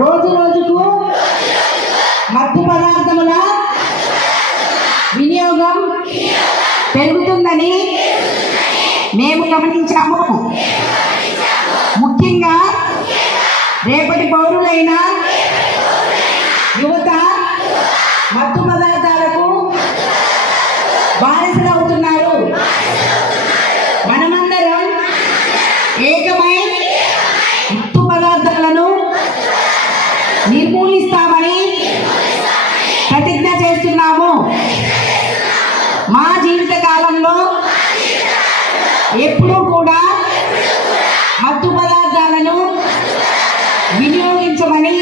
రోజు రోజుకు మత్తు పదార్థముల వినియోగం పెరుగుతుందని మేము గమనించాము. ముఖ్యంగా రేపటి పౌరులైన యువత మత్తు పదార్థాలకు బానిసలవుతున్నారు మనమందరం ఏకమై నిర్మూలిస్తామని ప్రతిజ్ఞ చేస్తున్నాము. మా జీవిత కాలంలో ఎప్పుడూ కూడా మత్తు పదార్థాలను వినియోగించమని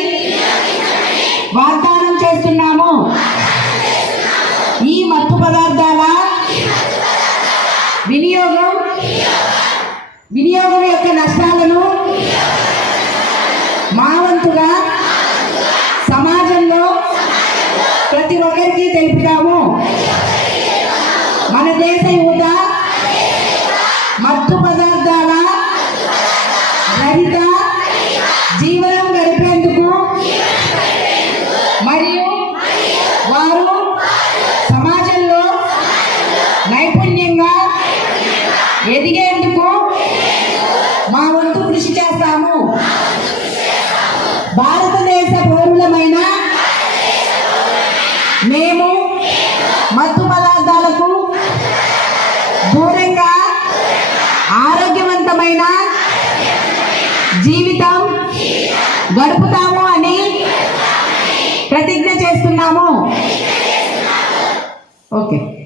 వాగ్దానం చేస్తున్నాము. ఈ మత్తు పదార్థాల వినియోగం వినియోగం యొక్క నష్టాలను మా వంతుగా సమాజంలో ప్రతి ఒక్కరికి తెలుపుతాము మన దేశ యువత మత్తు పదార్థాల రహిత జీవనం గడిపేందుకు మరియు వారు సమాజంలో నైపుణ్యంగా ఎదిగేందుకు మా వంతు కృషి చేస్తాము. భారతదేశ పౌరులమైన మేము మత్తు పదార్థాలకు దూరంగా ఆరోగ్యవంతమైన జీవితం గడుపుతాము అని ప్రతిజ్ఞ చేస్తున్నాము. ఓకే.